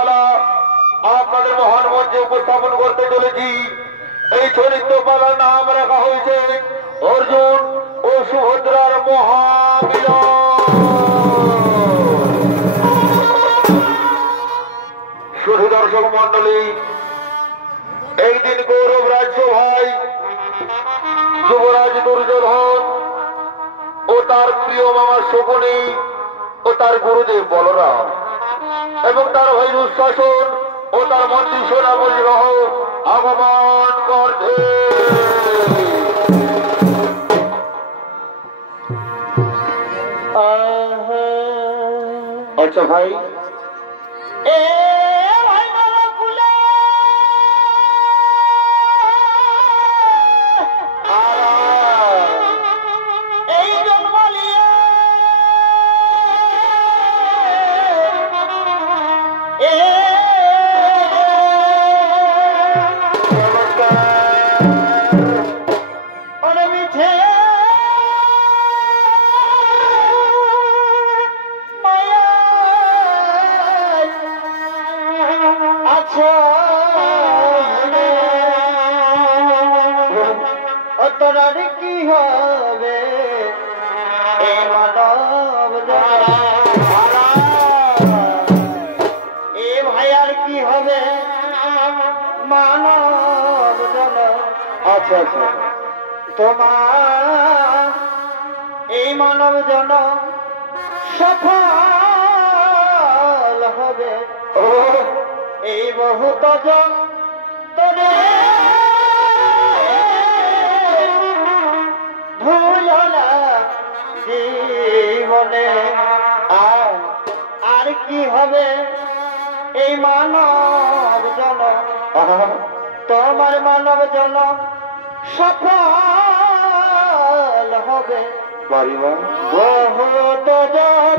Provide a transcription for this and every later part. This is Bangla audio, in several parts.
পালা আপনাদের মহান মঞ্চে উপস্থাপন করতে চলেছি। এই চরিত্র পালার নাম রাখা হয়েছে অর্জুন ও সুভদ্রার মহামিলন। শুধু দর্শক মন্ডলী, একদিন গৌরব রাজ্য ভাই যুবরাজ দুর্যোধন ও তার প্রিয় মামা শকুনি ও তার গুরুদেব বলরাম এবং তার ভাই দুঃশাসন ও তার মন্ত্রী সেনাপতি রহ আগমন করছে। আচ্ছা ভাই, কি হবে এই মানব এ ভাইয়ার কি হবে মানব জন। আচ্ছা আচ্ছা, তোমার এই মানব জন সফল হবে এই বহুত জন তোরে ভুলনা জীবনে। আর কি হবে এই মানব জন, তোমার মানব জন সফল হবে বহুত জন।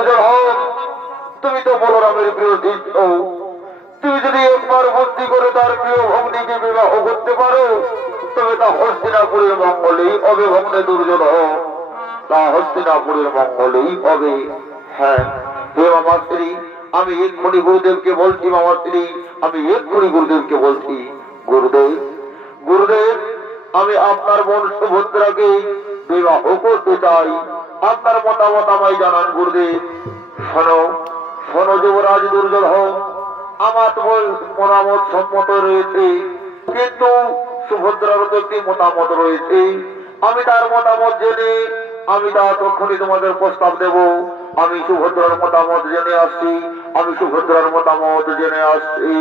দুর্যোধন, তুমি তো বলরামের প্রিয় শিষ্য, তুমি যদি একবার বুদ্ধি করে তার প্রিয় ভগ্নীকে বিবাহ করতে পারো তবে তা হস্তিনাপুরের মঙ্গলেই হবে। ভগ্নে দুর্যোধন, তা হস্তিনাপুরের মঙ্গলেই হবে। হ্যাঁ হে মামার স্ত্রী, আমি এক্ষুনি গুরুদেবকে বলছি। মামার স্ত্রী, আমি এক্ষুনি গুরুদেবকে বলছি। গুরুদেব, গুরুদেব, আমি আপনার বোন সুভদ্রাকে বিবাহ করতে চাই। আপনার মতামত আমায় জানান গুরুদেব। শোনো শোনো যুবরাজ দুর্যোধন, আমার মতামত সম্মত রয়েছে, কিন্তু সুভদ্রার তো একটি মতামত রয়েছে। আমি তার মতামত জেনে আমি তা তখনই তোমাদের প্রস্তাব দেব। আমি সুভদ্রার মতামত জেনে আসছি, আমি সুভদ্রার মতামত জেনে আসছি।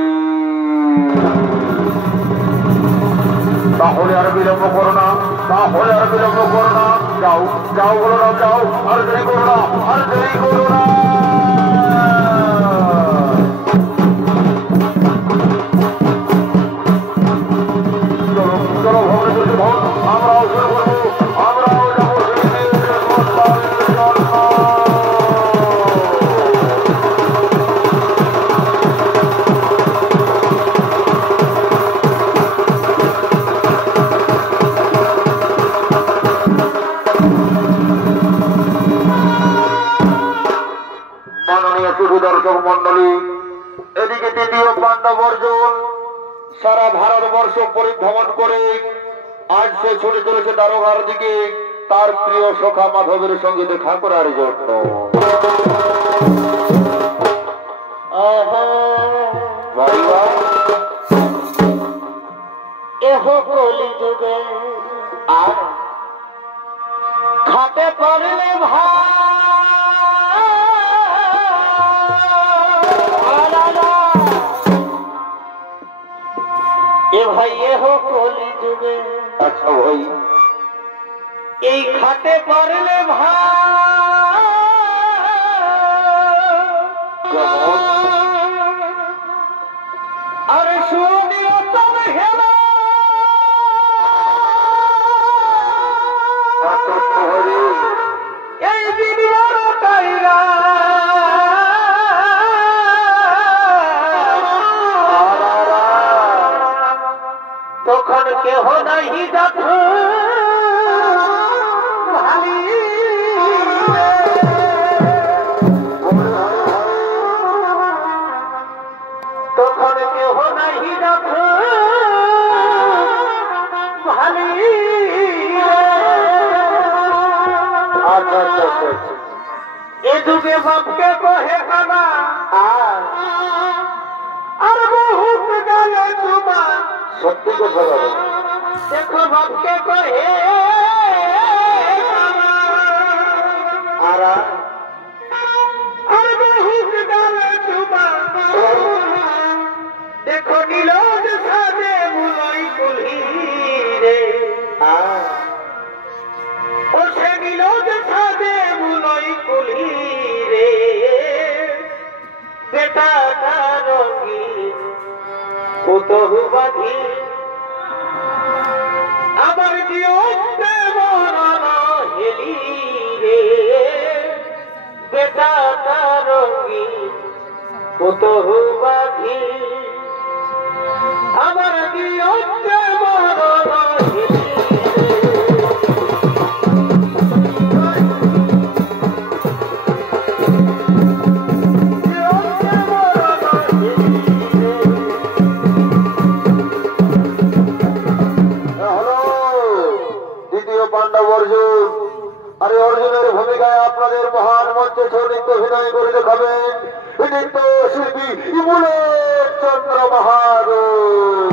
তাহলে আর বিলম্ব করো না, তাহলে আর বিলম্ব করো না। যাও যাও, বলো না, যাও, আর দেরি করো না, আর দেরি করো না। চলো ভগ্নে দুর্যোধন, আমরাও শুরু করবো, আমরাও যাবো। মাননীয় সুদর্শক মন্ডলী, এদিকে তৃতীয় পাণ্ডব অর্জুন সারা ভারতবর্ষ পরিভ্রমণ করে আজ সে ছুটে চলেছে দ্বারকার দিকে তার প্রিয় সখা মাধবের সঙ্গে দেখা করার জন্য। কলিযুগে আর খাটে পড়লে ভাই কলিযুগে। আচ্ছা ভাই, এই খাটে পড়লে আর শুনিও তবে হেলা এই বিনিয়ার তাইরা তখন কেহ নাহি দেখো ভালি তখন কেহ নাহি দেখো ভালি। আচ্ছা আচ্ছা আচ্ছা, এ যুগে বাপকে কহে খানা আর বহুত গেলে তোমার সত্যি কথা বলো। দেখো বাপকে কহে আর বহুত গেলে তোমার দেখো নীলজ সাজে মুলই কুলহি রে ও সে নীলজ সাজে মুলই কুলহি রে বেটা রঙি কতহু বাঁধি আমার জীবনে মরণ হেলি রে বেটা রঙি কতহু বাঁধি আমার জীবনে মরণ হেলি। অর্জুন, আরে অর্জুনের ভূমিকায় আপনাদের মহান মঞ্চে নৃত্য অভিনয় করে দেখাবেন নৃত্য শিল্পী ইমুলের চন্দ্র বাহাদুর।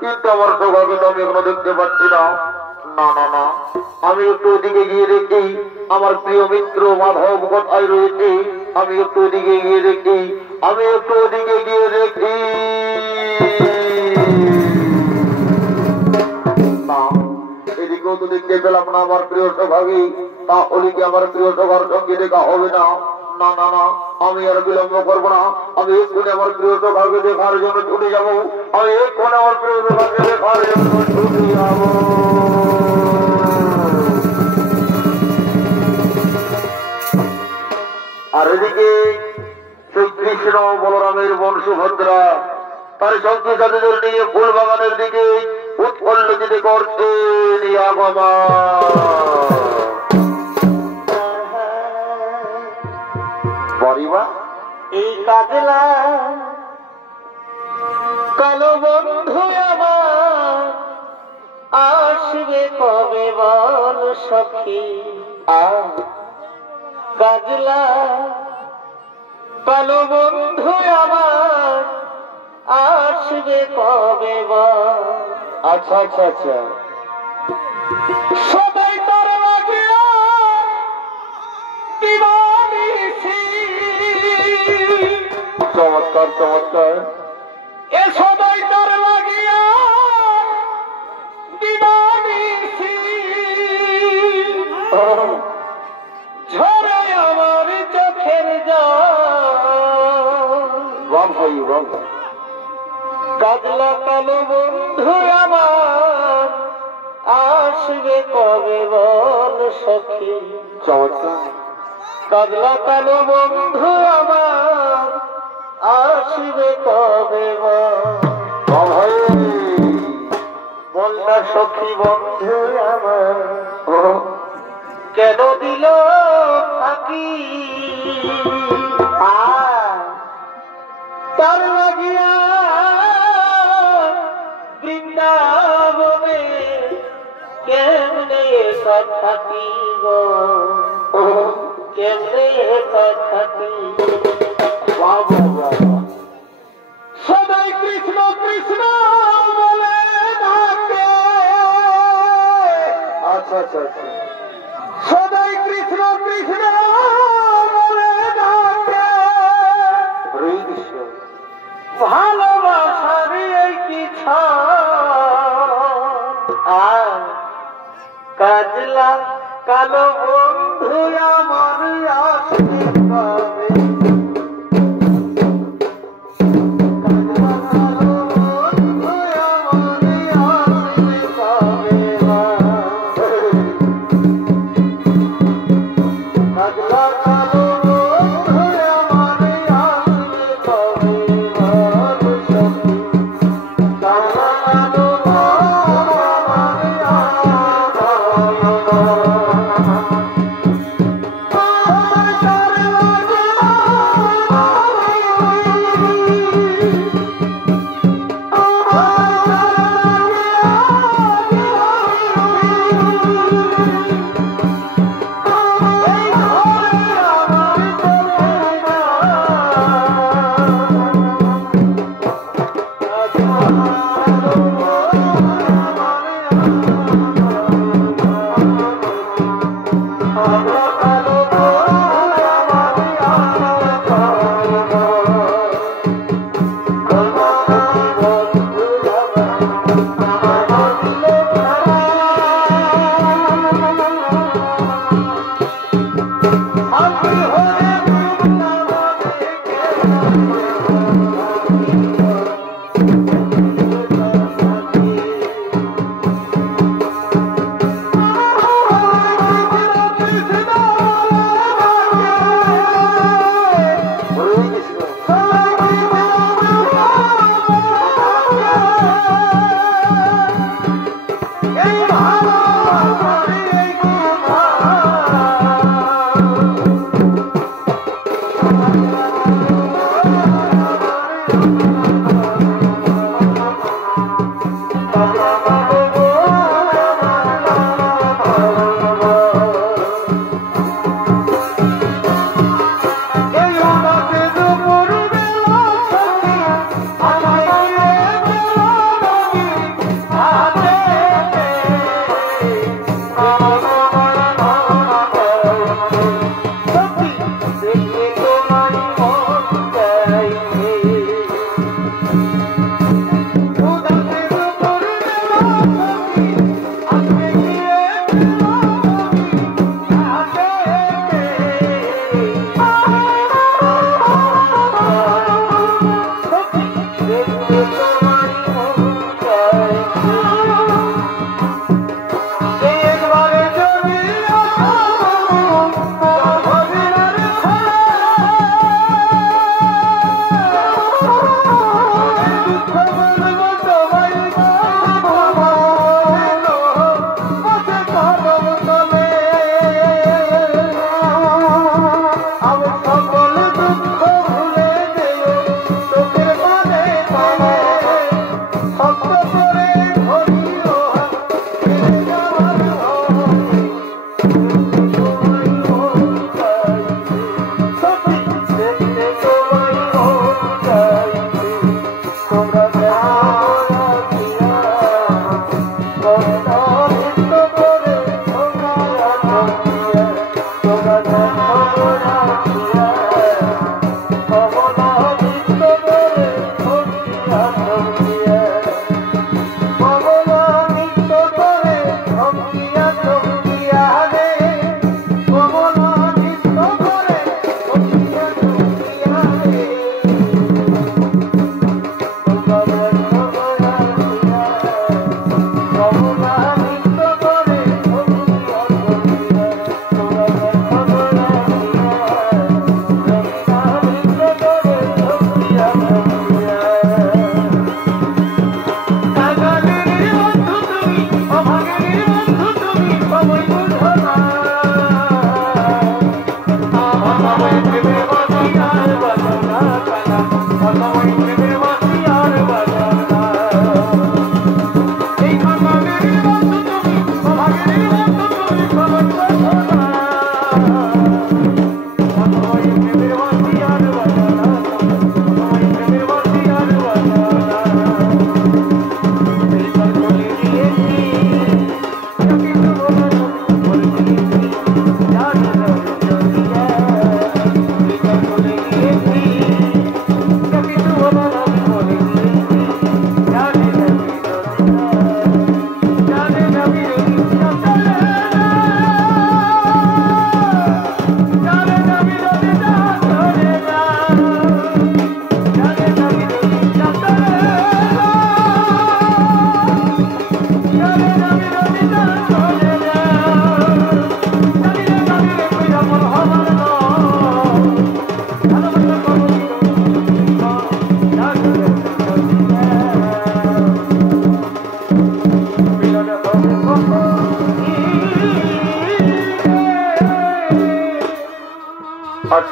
কিন্তু আমার সৌভাগ্য তো আমি এখনো দেখতে পাচ্ছি না। না না না, আমি একটু ওদিকে গিয়ে দেখি আমার প্রিয় মিত্র মাধব কোথায় রয়েছে। আমি একটু ওদিকে গিয়ে দেখি আমি একটু ওদিকে গিয়ে দেখি। এদিকেও তো দেখতে পেলাম না আমার প্রিয় সভাগী। তাহলে কি আমার প্রিয় সভার সঙ্গে দেখা হবে না? না না না, আমি আর বিলম্ব করবো না। আমি এক্ষুনি আমার প্রিয় সভাকে দেখার জন্য ছুটে যাবো। আমি এক্ষুনি আমার প্রিয় সভাকে দেখার জন্য ছুটে যাবো। আর এদিকে শ্রীকৃষ্ণ বলরামের বংশভদ্রা তার সঙ্গী সাথীদের নিয়ে ফুল বাগানের দিকে উৎপল্লিত করছে বরিবা। এই কাজলা কালো বন্ধু আমার আসবে কবে বল সখী। কাজলা কালো বন্ধু আমার আসবে কবে বল। আচ্ছা আচ্ছা আচ্ছা, সবাই তার লাগিয়া দিবানিসি। চমৎকার চমৎকার। এ সবাই তার লাগিয়া দিবানিসি। ঝরে আমার চোখের জল। ভাই কাজলা কালো বন্ধু আমার আসবে কবে বল সখী। চমৎকার। কাজলা কালো বন্ধু আমার আসবে কবে ভাই বল না সখী বন্ধু আমার কেন দিল ফাঁকি। তার লাগিয়া বৃন্দাবনে কেমনে কথাটি গো কেমনে কথাটি। সবাই কৃষ্ণ কৃষ্ণ বলে ডাকে। আচ্ছা আচ্ছা আচ্ছা, সবাই কৃষ্ণ কৃষ্ণ বলে ডাকে। ভালোবাসার এই কি আর কাজলা কালো বন্ধু আমার আসবে কবে। কাজলা কালো বন্ধু আমার আসবে কবে। কাজলা কালো বন্ধু আমার আসবে কবে বল সখী। কাজলা কালো বন্ধু আমার আসবে কবে।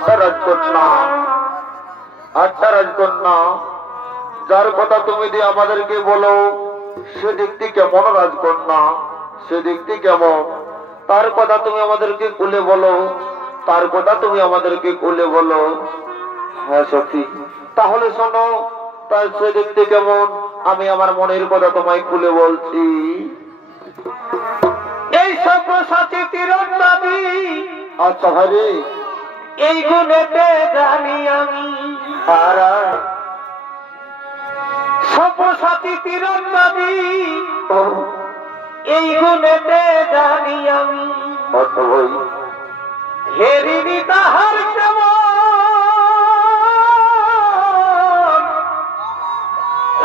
আচ্ছা রাজকন্যা, আচ্ছা রাজকন্যা, যার কথা তুমি দিয়ে আমাদেরকে বলো সে দেখতে কেমন রাজকন্যা, সে দেখতে কেমন, তার কথা তুমি আমাদেরকে খুলে বলো, তার কথা তুমি আমাদেরকে খুলে বলো। হ্যাঁ সখী, তাহলে শোনো, তার সে দেখতে কেমন আমি আমার মনের কথা তোমায় খুলে বলছি। এই সব্যসাচী তীরন্দাবী, আচ্ছা ভাই, এই গুণেতে জানি আমি। সব্যসাচী তীরন্দাবী, এই গুণেতে জানি আমি। আচ্ছা ভাই, হেরিনি তাহার কেমন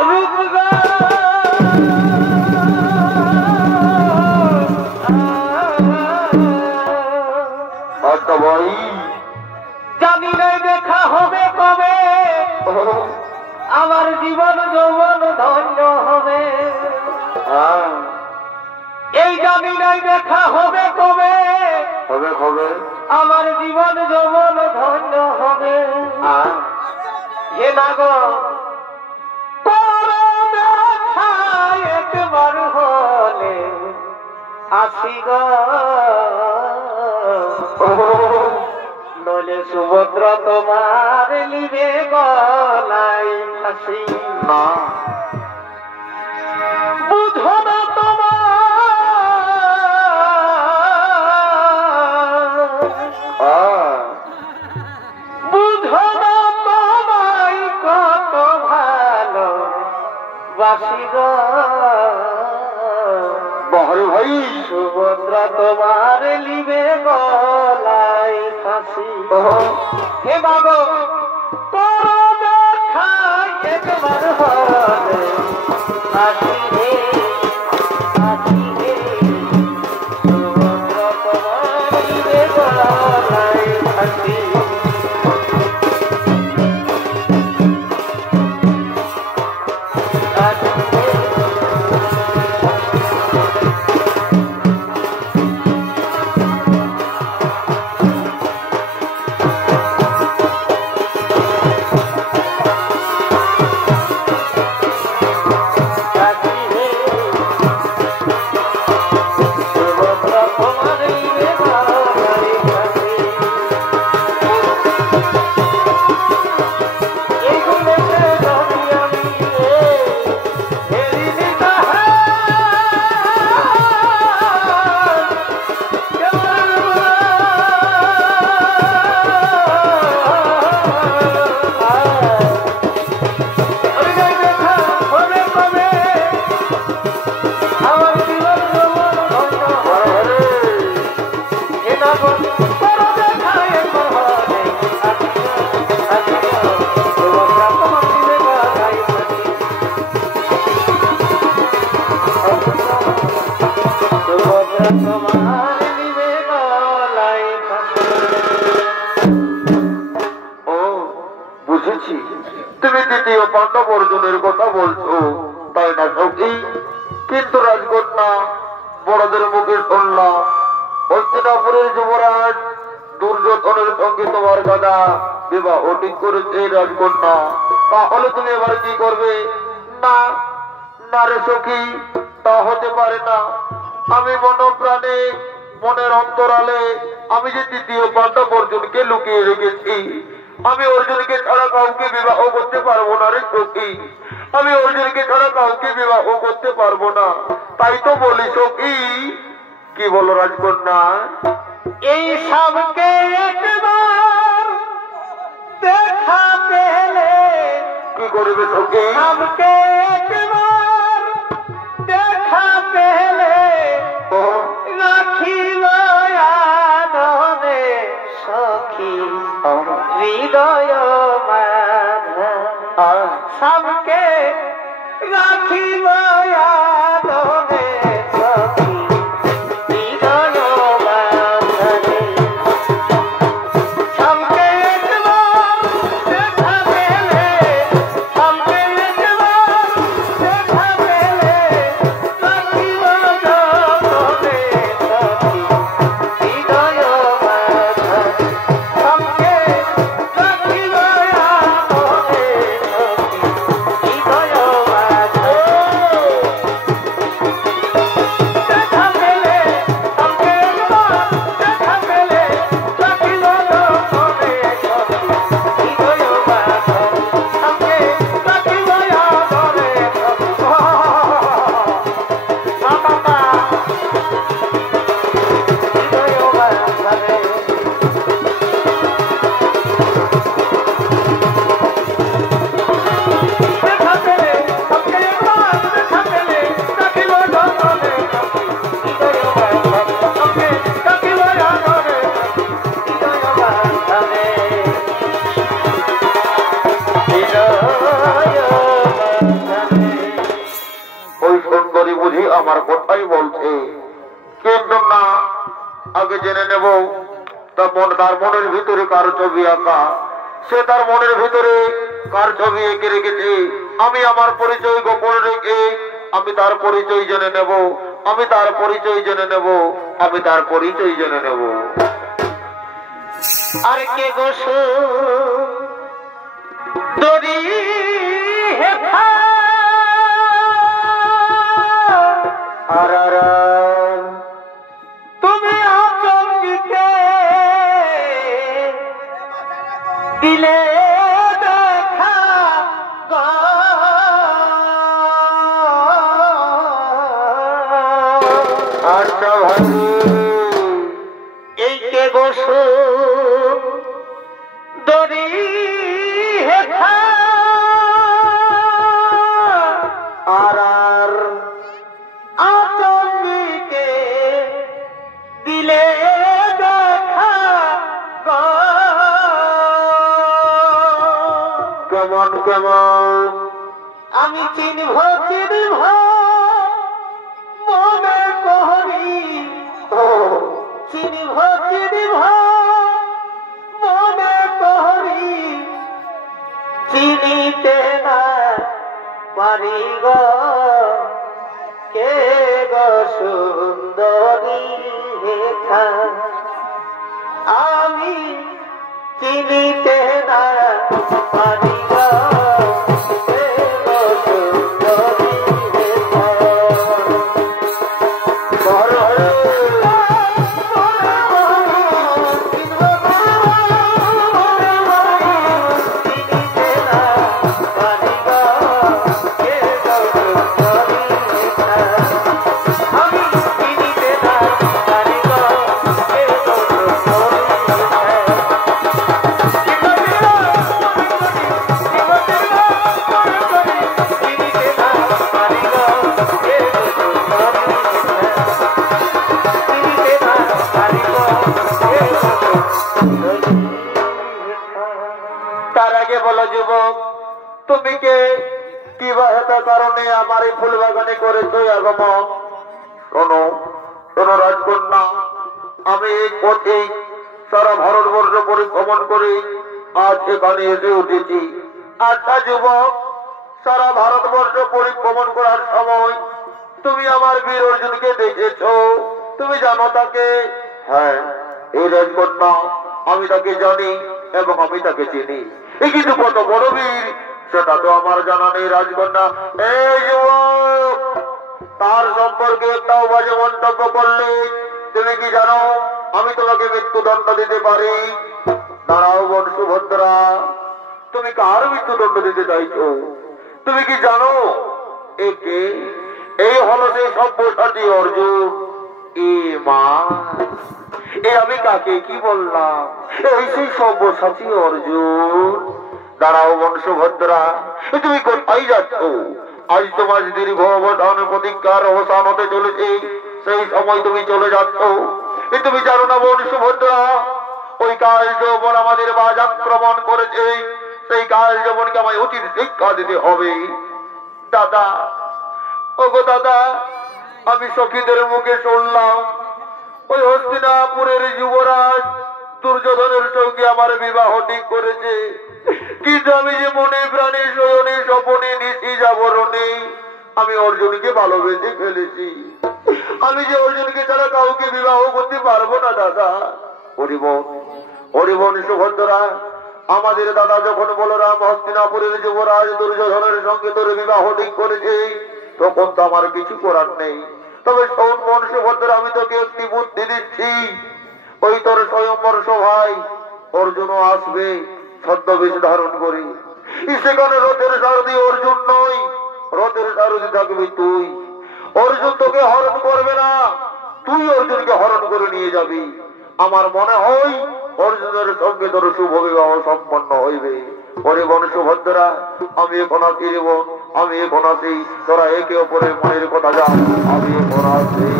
রূপগা, আচ্ছা ভাই, জানি নাই দেখা হবে কবে, আমার জীবন যৌবন ধন্য হবে। এই জানি নাই দেখা হবে কবে, হবে হবে, আমার জীবন যৌবন ধন্য হবে। হে নাগো একবার হলে আসি গো, নলে সুভদ্র তোমার নিবে গলাই ফাঁসি। না বুঝো না তোমার বুঝো না তোমায় কত ভালো বাসি গো, বহরে ভাই, সুভদ্রা তোমার লিবে গলাই ফাঁসি। হে বাবু করো দেখা একবার হলে আসি রে, আসি রে, সুভদ্রা তোমার লিবে গলাই ফাঁসি। বুঝেছি, তুমি দ্বিতীয় পাণ্ডব অর্জুনের কথা বলছো, তাই না সখী? কিন্তু রাজকন্যা, বড়দের মুখে শুনলাম হস্তিনাপুরের যুবরাজ দুর্যোধনের সঙ্গে তোমার দাদা বিবাহ ঠিক করেছে রাজকন্যা, তাহলে তুমি এবার কি করবে? না না রে সখী, তা হতে পারে না। আমি মনপ্রাণে মনের অন্তরালে আমি যে তৃতীয় পাণ্ডব অর্জুনকে লুকিয়ে রেখেছি, আমি অর্জুনকে ছাড়া কাউকে বিবাহ করতে পারবো না রে সখী, আমি অর্জুনকে ছাড়া কাউকে বিবাহ করতে পারবো না। তাই তো বলি সখী, কি বলো রাজকন্যা? এই সবকে একবার দেখা পেলে কি করবে সখী? সবকে একবার দেখা পেলে রাখিব আদরে সখী হৃদয় মাঝে, সবকে রাখিব আদরে সখী হৃদয় মাঝে। সবকে একবার দেখা পেলে, সবকে একবার দেখা পেলে রাখিব আদরে সখী হৃদয় মাঝে, সবকে আমার কথাই বলছে, কিন্তু না, আগে জেনে নেব তার মনের ভিতরে কার ছবি আঁকা, সে তার মনের ভিতরে কার ছবি এঁকে রেখেছে। আমি আমার পরিচয় গোপন রেখে আমি তার পরিচয় জেনে নেব, আমি তার পরিচয় জেনে নেব, আমি তার পরিচয় জেনে নেব। আর কে গো সুন্দরী হেথা আর তুমি আচমকে দিলে দেখা গো। আচ্ছা ভাই, এই কে গো সুন্দরী হেথা আর আচমকে দিলে দেখা গো। কেমন কেমন আমি চিনব চিনব মনে করি, চিনব চিনব মনে করি, চিনিতে না পারি গো কে গো সুন্দরী হেথা। আমি চিনিতে না পারি গো কে গো সুন্দরী হেথা। বড় হয়ে তার আগে বলো যুবক, তুমি কে, কি বাহতা কারণে আমার এই ফুল বাগানে করেছো আগমন? শোনো শোনো রাজকন্যা, আমি এই পথে সারা ভারতবর্ষ পরিভ্রমণ করে আজ এখানে এসে উঠেছি। আচ্ছা যুবক, সারা ভারতবর্ষ পরিভ্রমণ করার সময় তুমি আমার বীর অর্জুনকে দেখেছো, তুমি জানো তাকে? হ্যাঁ এই রাজকন্যা, আমি তাকে জানি এবং আমি তাকে চিনি। এই কিন্তু কত বড় বীর সেটা তো আমার জানা নেই রাজকন্যা। এই যুবক, তার সম্পর্কে একটাও বাজে মন্তব্য করলে তুমি কি জানো আমি তোমাকে মৃত্যুদণ্ড দিতে পারি? দাঁড়াও বোন সুভদ্রা, তুমি কার মৃত্যুদণ্ড দিতে চাইছো? তুমি কি জানো একে? এই হলো সেই সব্যসাচী অর্জুন। এ মা, এ আমি কাকে কি বললাম? এই সেই সব্যসাচী অর্জুন। দাঁড়াও বোন সুভদ্রা, তুমি কোথায় যাচ্ছ? আজ তোমার দীর্ঘ অবধান প্রতিজ্ঞার অবসান হতে চলেছে, সেই সময় তুমি চলে যাচ্ছ। তুমি জানো না বোন সুভদ্রা, ওই কাল যৌবন আমাদের বাজ আক্রমণ করেছে, সেই কাল যৌবনকে আমায় উচিত শিক্ষা দিতে হবে। দাদা, ওগো দাদা, আমি সখীদের মুখে শুনলাম ওই হস্তিনাপুরের যুবরাজ দুর্যোধনের সঙ্গে আমার বিবাহ ঠিক করেছে, কিন্তু আমি যে মনে প্রাণে শয়নে স্বপনে নিশি জাগরণে আমি অর্জুনকে ভালোবেসে ফেলেছি। আমি যে অর্জুনকে ছাড়া কাউকে বিবাহ করতে পারবো না দাদা। হরিবন হরিবন সুভদ্রা, আমাদের দাদা যখন বলরাম হস্তিনাপুরের যুবরাজ দুর্যোধনের সঙ্গে তোর বিবাহ ঠিক করেছে, তখন তো আমার কিছু করার নেই। তবে শোন বোন সুভদ্রা, আমি তোকে একটি বুদ্ধি দিচ্ছি। ওই তোর স্বয়ম্বর সভায় অর্জুনও আসবে ছদ্মবেশ ধারণ করে। সেখানে রথের সারথি অর্জুন নয়, রথের সারথি থাকবি তুই। অর্জুন তোকে হরণ করবে না, তুই অর্জুনকে হরণ করে নিয়ে যাবি। আমার মনে হয় অর্জুনের সঙ্গে তোর শুভ বিবাহ সম্পন্ন হইবে। হরিবন সুভদ্রা, আমি এখন আসি রে বোন, আমি এখন আসি। তোরা একে অপরের মনের কথা জান, আমি এখন আসি।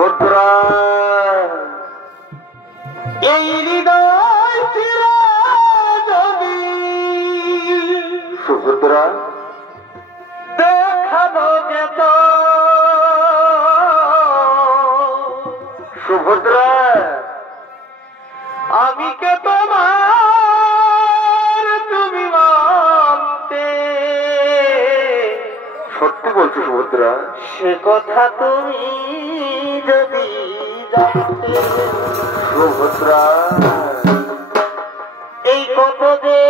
সুভদ্রা এই হৃদয় চিরজীবী সুভদ্রা দেখানো যেত সুভদ্রা আমি কে তোমার তুমি মানতে সত্যি বলছো সুভদ্রা সে কথা তুমি যদি জানতে সুভদ্রা এই কত যে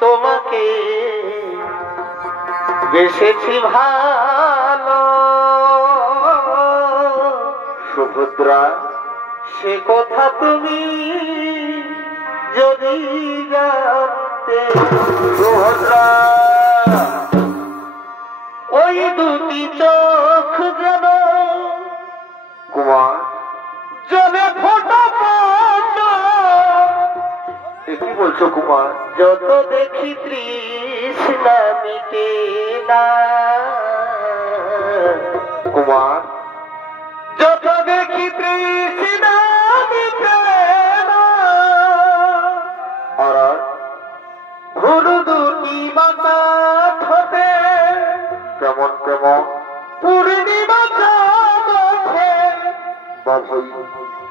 তোমাকে বেসেছি ভালো সুভদ্রা সে কথা তুমি যদি জানতে সুভদ্রা ওই দুটি চোখ যেন কুমার জলে ফোটা ফোটা এ কি বলছো কুমার যত দেখি তৃষ্ণা মিটে না কুমার যত দেখি তৃষ্ণা মিটে না আর ভুরু দুটি মাথা ঠোঁটে কেমন কেমন পূর্ণিমা চাঁদ ওঠে বা ভাই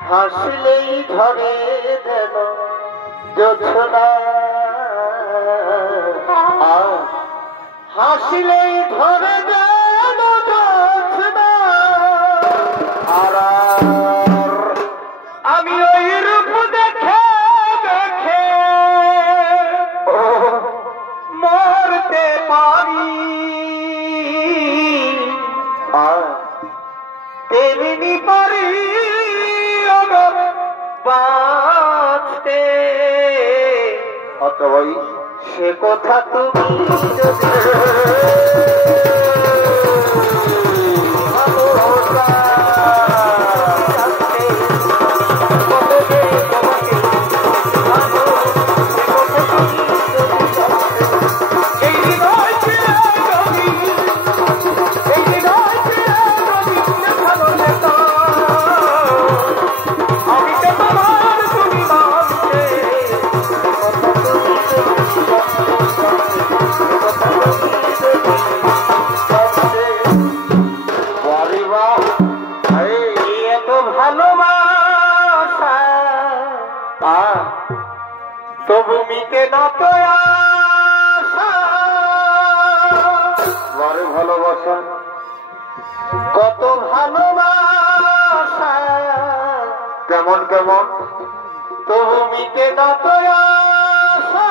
হাসলেই ধরে যেন জোছনা হাসলেই ধরে যেন জোছনা আর আমি ওই রূপ দেখে দেখে মরতে পারি আর তেমনি পারি বাঁচতে আচ্ছা ভাই সে কথা তুমি যদি তবু মিটে না তো আশা বারে ভালোবাসা কত ভালোবাসা কেমন কেমন তবু মিটে না তো আশা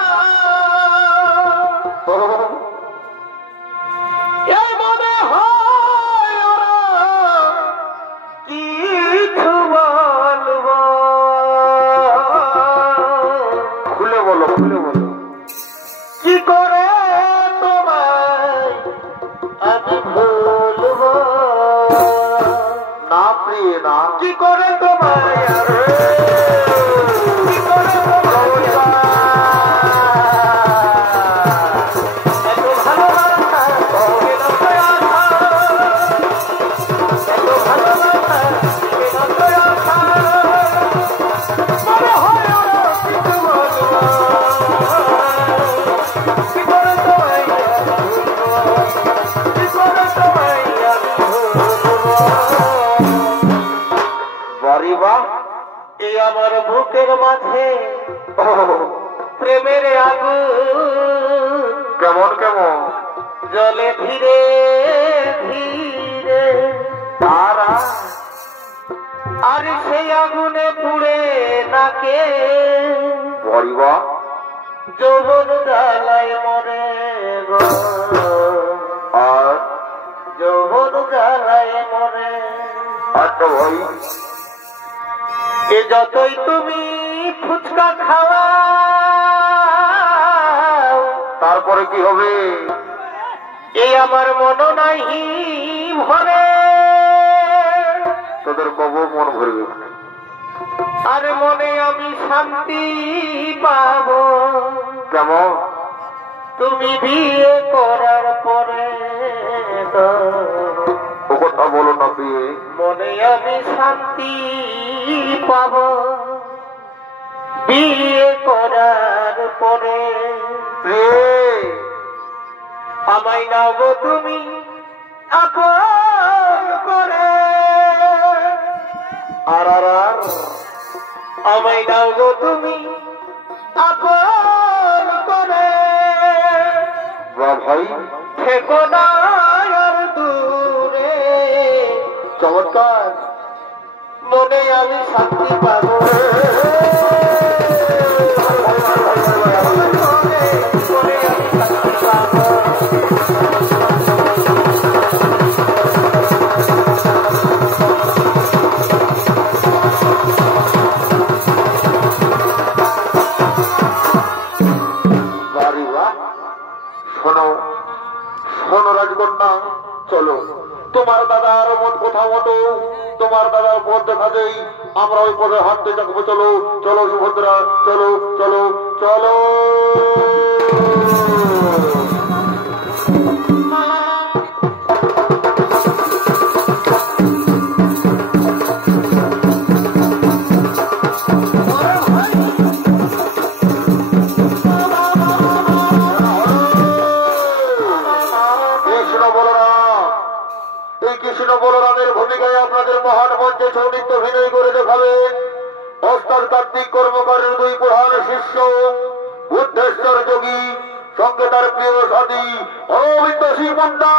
এই মনে হয় ওরা কিছু বলবো খুলে বলো কি করে তোমায় আমি ভুলবো না প্রিয় না কি করে তোমায় আর কি করে তোমায় এত ভালোবাসা কেন প্রয়াসা এত ভালোবাসা কেন প্রয়াসা মনে হয় ওরা কিছু বলবো কি করে তোমায় ভুলবো কি করে তোমায় আমি ভুলবো বাড়ি বা এই আমার বুকের মাঝে প্রেমের আগুন কেমন কেমন জলে ধীরে ধীরে তারা আর সেই আগুনে পুড়ে নাকে বাড়ি বা যৌবন জ্বালায় মরে গো আর যৌবন জ্বালায় মরে আচ্ছা ভাই এ যতই তুমি ফুচকা খাওয়া তারপরে কি হবে এই আমার মন নাহি ভরে তোদের কব মন ভরবে আর মনে আমি শান্তি পাবো কেমন তুমি বিয়ে করার পরে ও কথা বলো না প্রিয়ে মনে আমায় নাও গো তুমি আপন করে আর আর আর আমায় নাও গো তুমি আপন করে বাহ ভাই থেকো না আর দূরে চমৎকার মনে আমি শান্তি পাবো মনে আমি শান্তি পাবো বাড়ি বাহ শোনো শোনো রাজকন্যা চলো তোমার দাদার মত কথা মতো তোমার দাদার পথ দেখা দেই আমরা ওই পথে হাঁটতে থাকবো চলো চলো সুভদ্রা চলো চলো চলো কৃষ্ণ বলরামের ভূমিকায় আপনাদের মহান মঞ্চে সৌনিত্য অভিনয় করে দেখাবেন ওস্তাদ কার্তিক কর্মকারের দুই প্রধান শিষ্য বুদ্ধেশ্বর যোগী সঙ্গে তার প্রিয় সাথী অরবিন্দ সিং মুন্ডা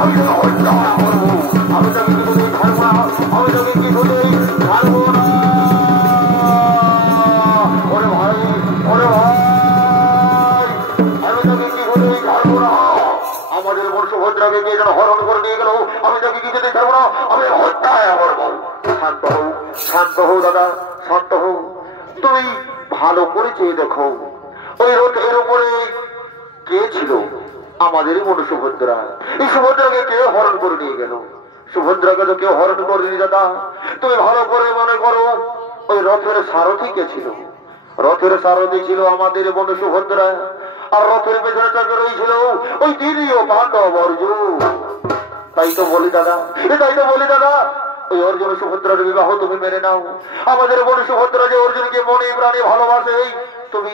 আমি তোকে হত্যা করবো, আমি তোকে কিছুতেই ছাড়বো না, আমি তোকে কিছুতেই ছাড়বো না। ওরে ভাই, ওরে ভাই, আমি তোকে কিছুতেই ছাড়বো না। আমাদের বংশভদ্রাকে কে যেন হরণ করে নিয়ে গেল, আমি তোকে কিছুতেই ছাড়বো না, আমি হত্যা করবো। শান্ত হও, শান্ত হও দাদা, শান্ত হও। তুমি ভালো করে চেয়ে দেখো ওই রথের উপরে কে ছিল? আমাদেরই মনে সুভদ্রা। এই সুভদ্রাকে কে হরণ করে নিয়ে গেল? সুভদ্রাকে তো কেউ হরণ করেনি দাদা। তুমি ভালো করে মনে করো ওই রথের সারথি কে ছিল? রথের সারথি ছিল আমাদের মনে সুভদ্রা। আর রথের পেছনে চাকে রয়েছিল ওই দিদিও পাণ্ডব অর্জুন। তাই তো বলি দাদা, তাই তো বলি দাদা, ওই অর্জুন সুভদ্রার বিবাহ তুমি মেনে নাও। আমাদের মনে সুভদ্রা যে অর্জুনকে মনে প্রাণে ভালোবাসে, তুমি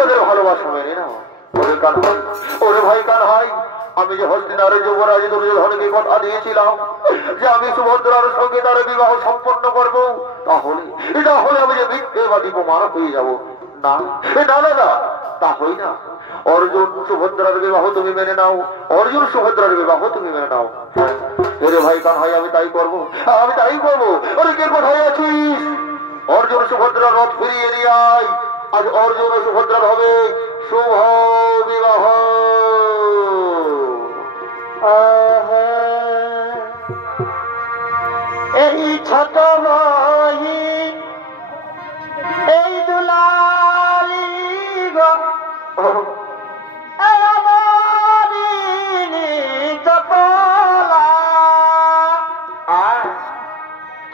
তাদের ভালোবাসা মেনে নাও। ওরে কান ভাই, ওরে ভাই কান ভাই, আমি যে হস্তিনারের যুবরাজ দুর্যোধনকে কথা দিয়েছিলাম যে আমি সুভদ্রার সঙ্গে তার বিবাহ সম্পন্ন করবো, তাহলে আমি যে মিথ্যেবাদী প্রমাণ হয়ে যাব না। না দাদা, তা হই না। অর্জুন সুভদ্রার বিবাহ তুমি মেনে নাও, অর্জুন সুভদ্রার বিবাহ তুমি মেনে নাও। ওরে ভাই কান ভাই, আমি তাই করবো, আমি তাই করবো। ওরে কে কোথায় আছিস? অর্জুন সুভদ্রার রথ ফিরিয়ে নিয়ে আয়। আজ অর্জুন ও সুভদ্রার হবে শুভ বিবাহ। এই ছোট বহিন, এই দুলালি গো,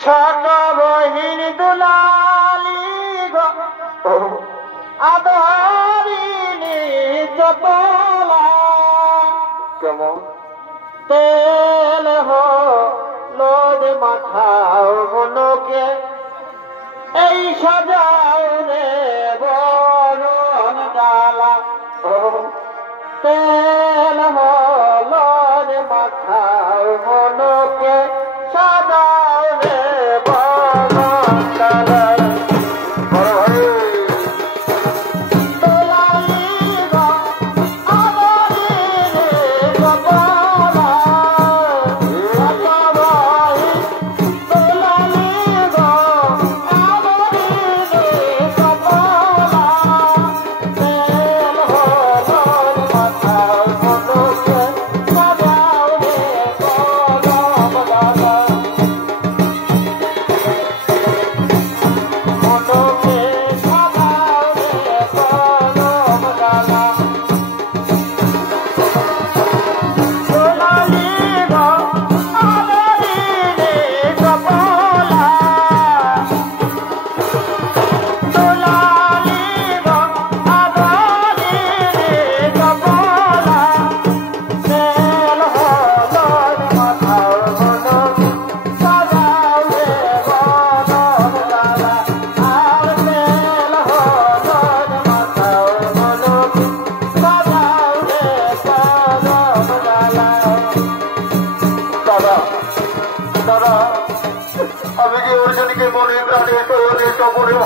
ছোট বহিন দুলালি গো, আদরিনি চপলা। কেমন তেল হলদ মাখাও মনকে, এই সাজাও রে বরণ ডালা। তেল হলদ মাখাও মনকে, সাজাও রে বরণ ডালা।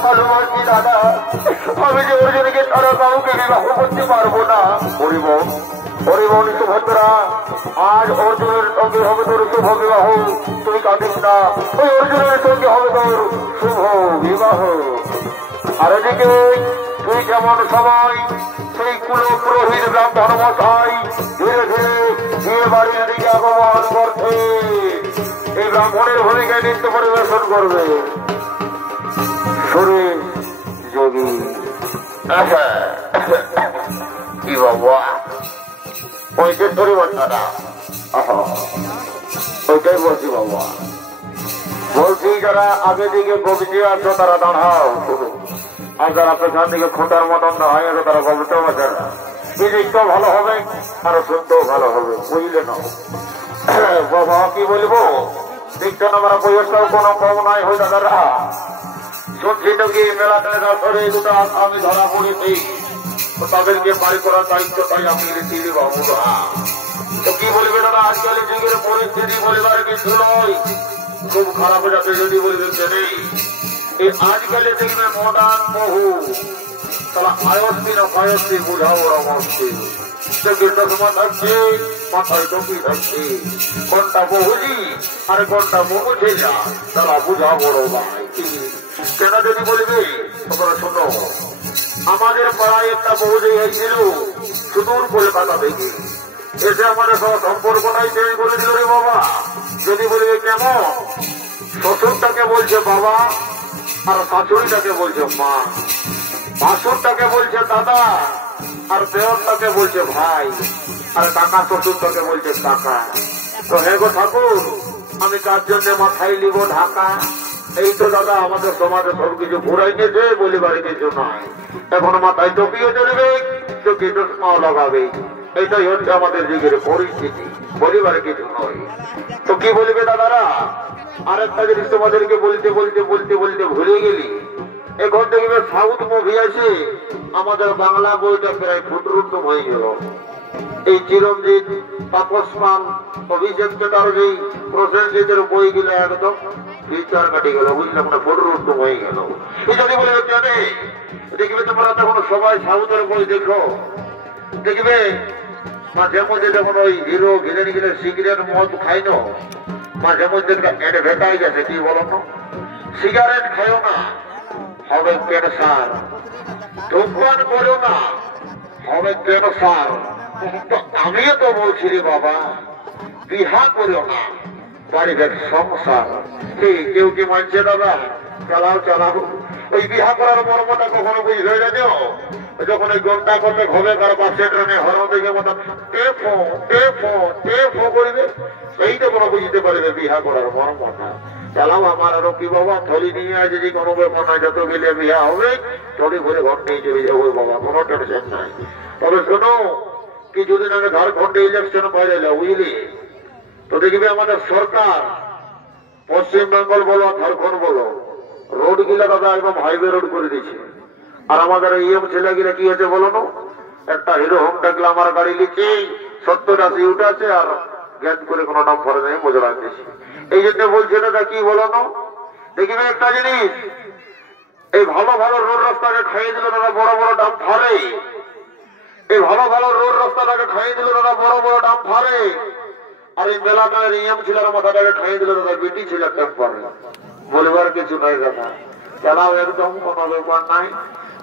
ভালোবাসি দাদা, আমি যে অর্জুনকে তারা কাউকে বিবাহ করতে পারবো না। হরিবল, হরিবল সুভদ্রা, আজ অর্জুনের সঙ্গে হবে তোর শুভ বিবাহ। তুই কাঁদিস না, ওই অর্জুনের সঙ্গে হবে তোর শুভ বিবাহ। আর এদিকে তুই যেমন সময় সেই কুলপুরোহিত ব্রাহ্মণ মশাই ধীরে ধীরে বিয়ে বাড়ির দিকে আগমন করছে। এই ব্রাহ্মণের ভূমিকায় নৃত্য পরিবেশন করবে সুরেশ যোগী। কি বাবা, ওইটাই ধরে বাচ্চারা, ওইটাই বলছি বাবা। বলছি যারা আগে দিকে কবিতে আছো তারা দাঁড়াও, আর যারা পেছন দিকে খোঁটার মতন না হয় তারা কবিতেও আছে না। এই দিকটাও ভালো হবে আর শুনতেও ভালো হবে, বুঝলে না বাবা? কি বলবো, দিকটা আমরা বয়সটাও কোনো কম নাই হয়ে দাদারা। শুনছি তো কি মেলাতে ধরে দুটো আমি ধরা পড়েছি, তাদেরকে বাড়ি করার দায়িত্বটাই আমি রেখে বাবুরা। তো কি বলবে দাদা, আজকাল যুগের পরিস্থিতি বলিবার কিছু নয়, খুব খারাপ যাতে যদি বলবেন নেই। এই আজকালে দেখবে মডার্ন বহু তারা আয়স্তি না ফায়স্তি বোঝা ওরা মস্তি। চোখের চশমা থাকছে, মাথায় টপি থাকছে, কোনটা বহুজি আর কোনটা বহু ছেলা তারা বুঝা বড় ভাই। কেন যদি বলবে তোমরা শোনো, আমাদের পাড়ায় একটা বহুজি হয়েছিল সুদূর কলকাতা থেকে, এসে আমাদের সব সম্পর্কটাই চেঞ্জ করে দিল রে বাবা। যদি বলবে কেমন, শ্বশুরটাকে বলছে বাবা আর শাশুড়িটাকে বলছে মা, ভাসুরটাকে বলছে দাদা আর দেওরটাকে বলছে ভাই, আর কাকা শ্বশুরটাকে বলছে কাকা। তো হে গো ঠাকুর, আমি কার জন্য মাথায় নিব ঢাকা? এই তো দাদা আমাদের সমাজে সবকিছু ঘুরাই নিয়েছে, বলিবার কিছু নয়। এখন মাথায় টপিও চলবে, চোখে চশমাও লাগাবে, এটাই হচ্ছে আমাদের যুগের পরিস্থিতি, বলিবার কিছু নয়। তো কি বলবে দাদারা? আরেকটা জিনিস তোমাদেরকে বলতে বলতে বলতে বলতে ভুলে গেলি। এখন দেখবে সাউথ মুভি আছে, আমাদের বাংলা বইটা প্রায় ফুটরুটম হয়ে গেল। এই চিরঞ্জিত, তাপস পাল, অভিষেক চ্যাটার্জি, প্রসেনজিতের বইগুলো একদম ফিচার কাটে গেল, বুঝলাম না, ফুটরুটম হয়ে গেল। এই যদি বলে জানে, দেখবে তোমরা তখন সবাই সাউথের বই দেখো, দেখবে মাঝে মধ্যে যখন ওই হিরো ভিলেন গিলে সিগারেট মদ খাই না, মাঝে মধ্যে ভেটাই গেছে, কি বলো না, সিগারেট খাইও না হবে ক্যান্সার, ধূমপান করো না হবে ক্যান্সার। আমিও তো বলছি রে বাবা, বিহা করো না বাড়ির সংসার। কেউ কি মানছে দাদা? চালাও চালাও। ওই বিহা করার মর্মটা কখনো বুঝবে না, যখন ওই ঘন্টা করতে ঘবে কার পাশে ট্রেনে হরণ দেখে মতো টেফো টেফো টেফো করবে, সেইটা কোনো বুঝতে পারবে বিহা করার মর্মটা। চালাও আমার আরো কি বাবা, থলি নিয়ে আছে যে কোনো ব্যাপার নয়, যত গেলে বিহা হবে থলি ঘুরে ঘর নিয়ে চলে যাবো বাবা, কোনো টেনশন নাই। তবে শোনো, কিছুদিন আগে ঝাড়খণ্ডে ইলেকশন বাইরে বুঝলি, তো দেখবে আমাদের সরকার পশ্চিমবঙ্গ বলো ঝাড়খণ্ড বলো, রোড গিলা দাদা একদম হাইওয়ে রোড করে দিচ্ছে। আর আমাদের ইএম ছেলে গিলা কি হয়েছে বলো না, একটা হিরো হোন্ডা গ্ল্যামার গাড়ি লিখছে, 70-80 উঠাচ্ছে আর জ্ঞান করে কোনো নাম ফরে নেই, মজা লাগতেছে। এই জন্য বলছে দাদা কি বলো না, দেখবে একটা জিনিস, এই ভালো ভালো রোড রাস্তাকে খাইয়ে দিল দাদা বড় বড় দাম ফারে, এই ভালো ভালো রোড রাস্তাটাকে খাইয়ে দিল দাদা বড় বড় দাম ফারে, আর এই মেলাটার ইএম ছেলের মাথাটাকে খাইয়ে দিল দাদা বিটি ছেলে টেম্পারে। বলবার কিছু নাই দাদা, চালাও একদম কোনো ব্যাপার নাই।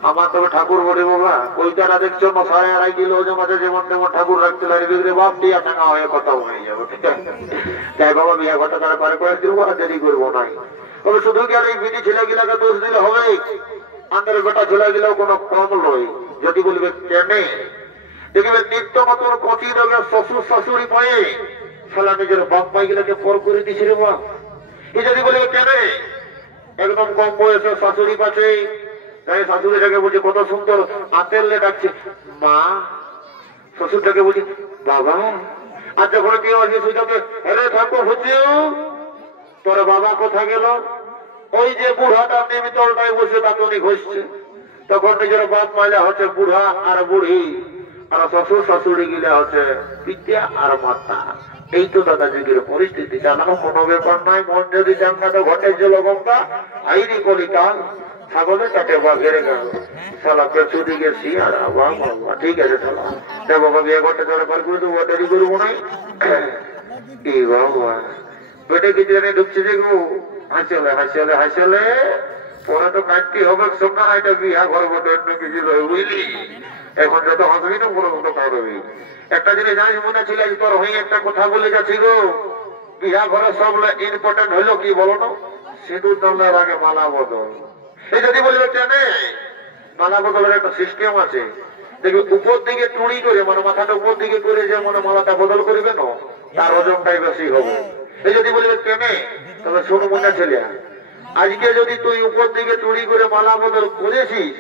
আমার তবে ঠাকুর বলি বাবা, ওইটা না দেখছো 2.5 কিলো ওজন আছে, যেমন তেমন ঠাকুর রাখতে লাগবে, বাপ দিয়া টাকা হয়ে কথা হয়ে যাবে। তাই বাবা বিয়া ঘটা তারা পারে করে দিব, দেরি করবো নাই। তবে শুধু কি আর এই বিটি ছেলেগুলাকে দোষ দিলে হবে? আমাদের বেটা ছেলেগুলাও কোনো কম নয়। যদি বলবে কেনে, দেখবে নিত্য নতুন কচি দেবে শ্বশুর শাশুড়ি পায়ে সালা নিজের বাপ পাইগুলাকে পর করে দিছে রে বাপ। এই যদি বলবে কেনে, একদম কম বয়সে শাশুড়ি পাচ্ছে, তাই শাশুড়িটাকে বলছে কত সুন্দর আতেলে ডাকছে মা, শ্বশুরটাকে বলছে বাবা। আর যখন কেউ আছে সেটাকে হেরে থাকো হচ্ছে তোর বাবা কোথা গেল, ওই যে বুড়াটা নিমিতলটায় বসে তাকে ঘষছে, তখন নিজের বাপ মাইলা হচ্ছে বুড়া আর বুড়ি, আর শ্বশুর শাশুড়ি গিলা হচ্ছে পিতা আর মাতা। এই তো দাদা যুগের পরিস্থিতি, জানানো কোনো ব্যাপার নয়। মন যদি জাননা ঘটে জল গঙ্গা আইনি কলিকাল, ছাগলে কাটে বা ঘেরে গেল সালা পেছু দিকে শিয়ার। ঠিক আছে সালা দেখ বাবা, বিয়ে ঘটে তোরা পার করে দেবো, দেরি করবো নাই। কি বাবা পেটে কিছু জানি ঢুকছে দেখবো, হাসলে হাসলে হাসলে পরে তো কাটতে হবে সঙ্গে, এটা বিহা করবো অন্য কিছু নয় বুঝলি। এখন যত হাসবি না বড় মতো কারবি। একটা জিনিস জানিস মনে ছিল, তোর হয়ে একটা কথা বলে যাচ্ছি গো, বিহা ঘরে সব ইম্পর্টেন্ট হইলো কি বলো না, সিঁদুর দানের আগে মালা বদল। এই যদি বলবে কেনে, মালা বদলের একটা সিস্টেম আছে, দেখবে উপর দিকে টুড়ি করে, মানে মাথাটা উপর দিকে করে যে মানে মালাটা বদল করবে না, তার ওজনটাই বেশি হবে। এই যদি বলবে কেনে, তবে শোনো মনে ছেলে, আজকে যদি তুই উপর দিকে টুড়ি করে মালা বদল করেছিস,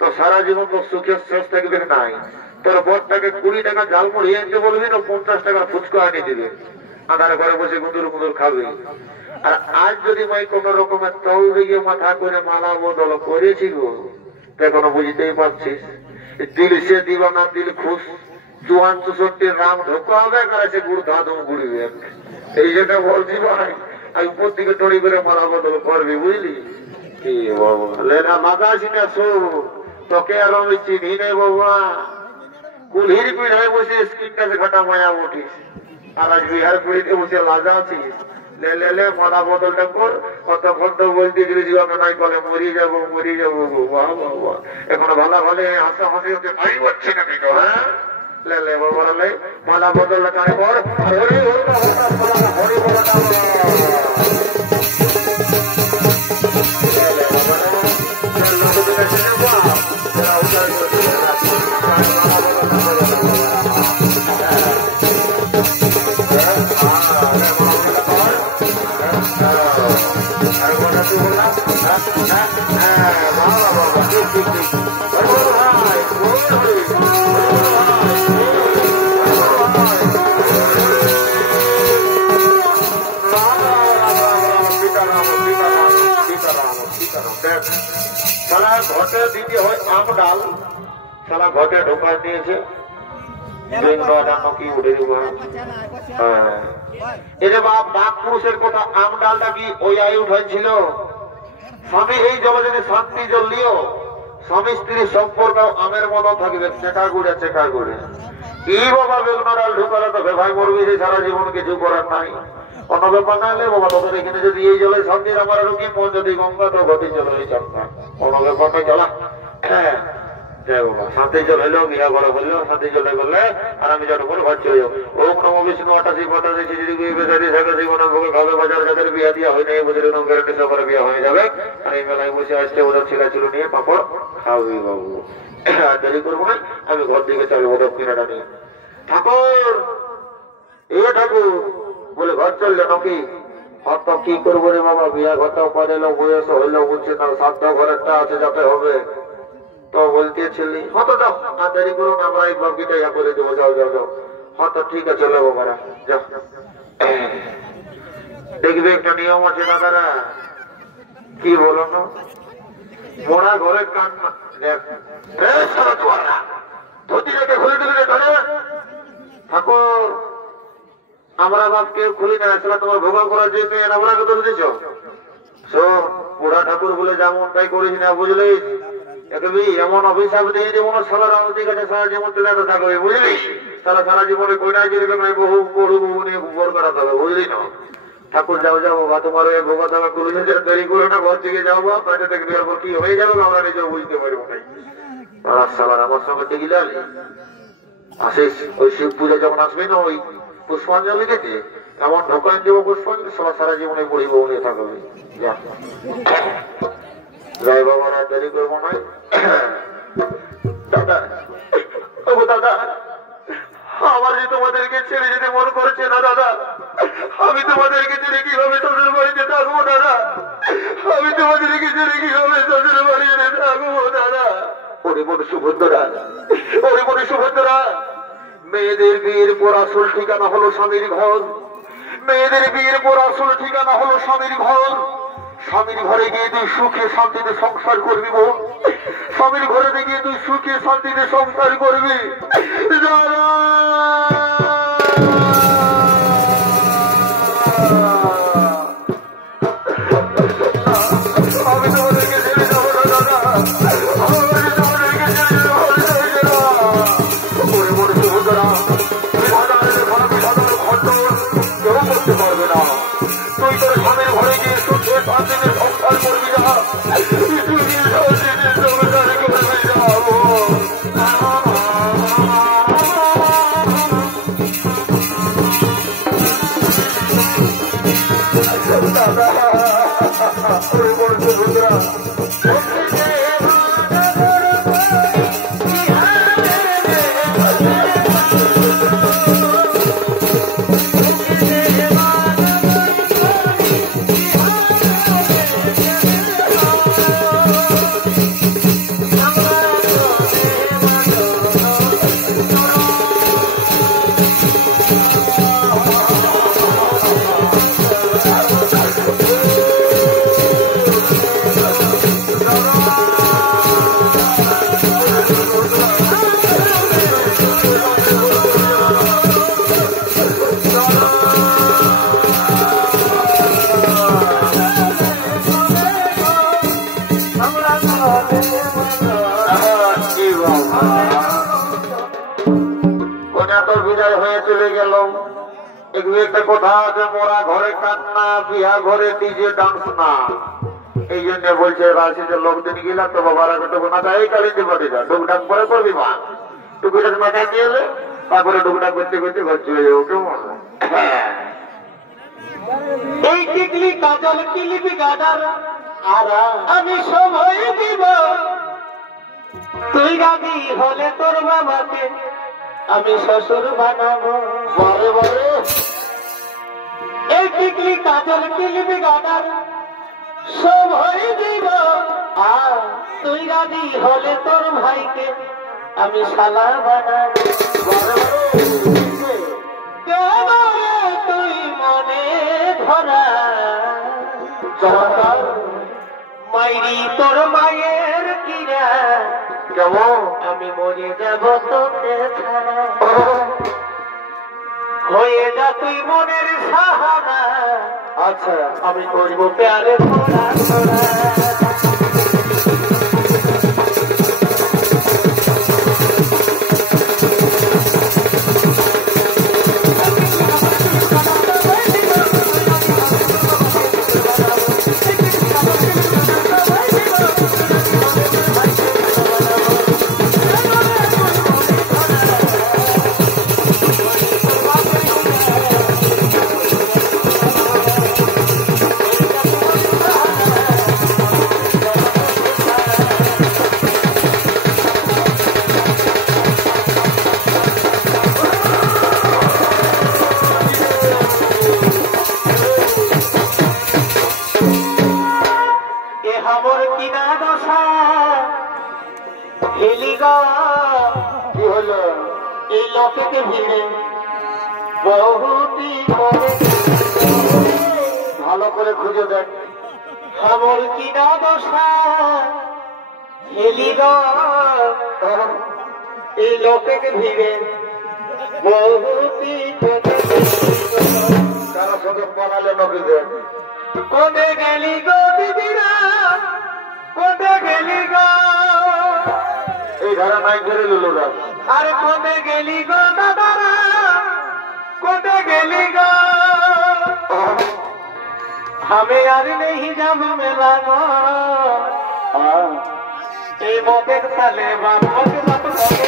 তো সারা জীবন তোর সুখের শেষ থাকবে নাই। তোর বরটাকে 20 টাকা ঝালমুড়ি আনতে বলবি না, 50 টাকার ফুচকা আনিয়ে দিবে, আধার ঘরে বসে গুঁদুর গুঁদুর খাবে। আর আজ যদি ভাই কোন রকমের তল দিকে মাথা করে মালা বদল করেছি গো, এখনো বুঝতেই পারছিস, দিল সে দিবানা দিল খুশ, 64 রাম ঢোকা হবে, কাছে গুড় ধাদু গুড়িবে। এই জন্য বলছি ভাই, আর উপর দিকে টড়ি করে মালা বদল করবি বুঝলি। কি বাবা লেনা মাগাছি না শো, তোকে আর আমি চিনি নে বাবা, কুলহির পিড়ায় বসে স্ক্রিনটাতে ঘাটা মায়া উঠিস আর আজ বিহার পিড়িতে বসে লাজা আছিস লে মালা বদলটা কর কতক্ষণ তো বলতে গেলে জীবন নাই বলে মরি যাবো গো বাহ এখন ভালো ভালো হাসা হাসি হতে ভাই হচ্ছে না কেন হ্যাঁ লে বলে মালা বদলটা কানে কর হরি হরি বলটা সারা ঘটে দিতে হয় আম ডাল সারা ঘটে ঢোকা দিয়েছে কি উঠে দিব এরে বাপ বাঘ পুরুষের কথা আম ডালটা কি ওই আয় উঠাইছিল স্বামী এই জলে যদি শান্তি জ্বলিও স্বামী স্ত্রীর সম্পর্ক আমের মতো থাকবে চেকা গুড়ে কি বাবা বেগুন ডাল ঢুকালে তো ভাই মরবি সারা জীবন কিছু করার নাই অন্য ব্যাপার না হলে বাবা তোদের এখানে যদি এই জলে শান্তি আমার রুকি যদি গঙ্গা তো ঘটি চলে এই চাপটা অন্য ব্যাপার নাই চলা জয় বাবা শান্তি জল হইলো বিয়া করা বললো শান্তি জলে করলে আর আমি যত করে ঘর চলে যাবো ওম নম বিষ্ণু 88 খিচুড়ি গুই বেচারি থাকে জীবন ভোগে খাবে বাজার যাদের বিয়া দিয়া হয় না এই বছরের নম গ্যারান্টি সবার বিয়া হয়ে যাবে আর এই মেলায় বসে আসছে ওদের ছেলে ছিল নিয়ে পাপড় খাওয়াবি বাবু দেরি করবো না আমি ঘর দিকে চলে ওদের কিনাটা নিয়ে ঠাকুর এ ঠাকুর বলে ঘর চললে নাকি হত কি করবো রে বাবা বিয়া ঘরটাও করে এলো বয়স হইলো বুঝছে না সাধ্য ঘরেরটা আছে যাতে হবে তো বলতেছিলি হত যাও না দেরি করুন আমরা এই বাবুটা ইয়া করে দেবো যাও হত ঠিক আছে চলো বাবারা যাও দেখবে একটা নিয়ম আছে দাদারা কি বলো না মোড়া ঘরের কান্না দেখ ধুতি့খুলে দিলে ধরে ঠাকুর আমরা বাপ কেউ খুলি না আসলে তোমার ভোগ করার জন্য আমরা কত দিচ্ছ শোন বুড়া ঠাকুর বলে যেমন তাই করিস না বুঝলি এমন অভিশাপ দিয়ে যেমন সালার ঠিক আছে সারা জীবন চলে থাকবে বুঝলি সারা জীবনে কইনা যেরকম বহু বড় বহু নিয়ে গোবর করাতে হবে বুঝলি না ঠাকুর যাও বাবা তোমার ওই ভোগ দাবা করি দেরি করে না ঘর থেকে যাও বা পেটে দেখবি কি হয়ে যাবে আমরা নিজেও বুঝতে পারবো নাই সালার আমার সঙ্গে টিকিলে আসিস ওই শিব পূজা যখন আসবে না ওই পুষ্পাঞ্জলি দেখে এমন ঢোকান দেবো পুষ্পাঞ্জলি সবার সারা জীবনে পড়ি বউ নিয়ে থাকবে জয় বাবার দেরি করবো না দাদা আমার যে তোমাদেরকে ছেড়ে যেতে মন করছে না দাদা আমি তোমাদেরকে ছেড়ে কিভাবে শ্বশুর বাড়িতে থাকবো দাদা আমি তোমাদেরকে ছেড়ে কিভাবে শ্বশুর বাড়িতে থাকবো দাদা ওরে মনে সুভদ্রা মেয়েদের বিয়ের পর আসল ঠিকানা হলো স্বামীর ঘর মেয়েদের বিয়ের পর আসল ঠিকানা হলো স্বামীর ঘর স্বামীর ঘরে গিয়ে তুই সুখে শান্তিতে সংসার করবি বোন স্বামীর ঘরে গিয়ে তুই সুখে শান্তিতে সংসার করবি আমি তোমাদেরকে ছেড়ে যাবো না দাদা করতে পারবে না তুই তোর স্বামীর ঘরে গিয়ে সুখে শান্তিতে সংসার করবি না চলে গেল। একটু একটা কথা আছে, মোরা ঘরে কান্না, বিয়া ঘরে ডিজে ডান্স না। এই জন্য বলছে রাশিতে লোক দিন গেলা তো বাবার আগে টুকু মাথা এই কালি দিয়ে পাঠিয়ে যা, ডুকডাক করে করবি মা, টুকুটাকে মাথায় নিয়ে এলে তারপরে ডুকডাক করতে করতে ঘর চলে যাবো। কেমন? এই টিকলি কাজল কিলিপি গাডার আমি সময় দিব, তুই রাজি হলে তোর মামাকে আমি শ্বশুর বানাবো। বারে বারে এই টিকলি কাজল কিলিপি গাডার সময় দিব, আর তুই রাজি হলে তোর ভাইকে আমি শালা বানাবো। কেমনে তুই মনে ধরা চমৎকার। মাইরি তোর মায়ের কিরা, কেমন? আমি মরে যাব তোকে ছাড়া। হয়ে যা তুই মনের সাহারা, আচ্ছা আমি করবো প্যারে তোরা তোরা। কি হলো? এই লোকেতে ভিড়ে বহুটি করে ভালো করে খুঁজে দেখ। খবর কিনা দশা হেলিগ এই লোকেতে ভিড়ে বহুটি করে। কারো সঙ্গে বানালে নবীদের কোনে গেলি গো দিদিরা, কোনে গেলি গো, এই ধারা নাই ধরে লুলুরা। আরে কোনে গেলি গো দাদারা, কোনে গেলি গো, আমি আর নেই যাব মেলা গো। এই মদের তালে বাপকে বাপ করে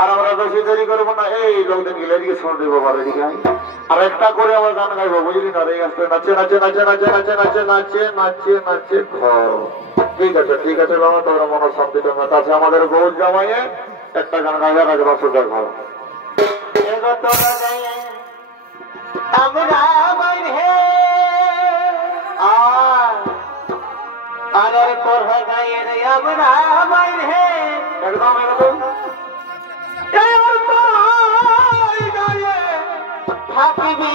আর আমরা বেশি দেরি করবো না। এই লোকদের গেলে এদিকে শোন দেবো ভালো দিকে আর একটা করে আবার গান গাইবো, বুঝলি না? এই আসতে নাচে নাচে নাচে নাচে নাচে নাচে নাচে নাচে নাচে ঘর। ঠিক আছে ঠিক আছে বাবা, তোমরা মনে শান্তিটা মেতা আছে। আমাদের গৌর জামাইয়ে একটা গান গাইবে রাজবাসুদের ঘর। আমরা বাইরে আর পড়া গায়ের আমরা বাইরে একদম একদম থাকবি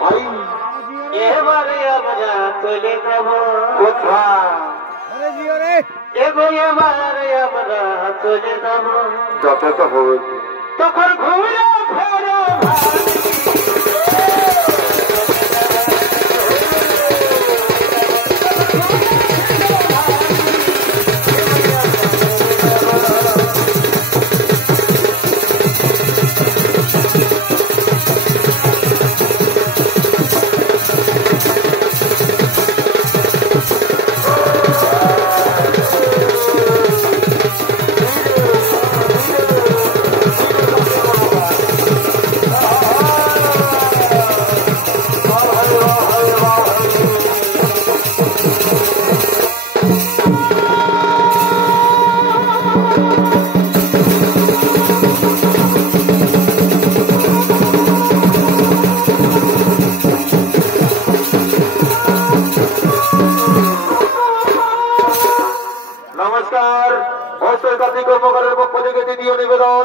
ভাই। এবারে আমরা চলে যাব কোথায়? এবারে আমরা চলে যাব, যত তো হবে তখন ঘুরে ফেরো নমস্কার। অস্ত্র জাতি কর্মকারের পক্ষ থেকে দ্বিতীয় নিবেদন।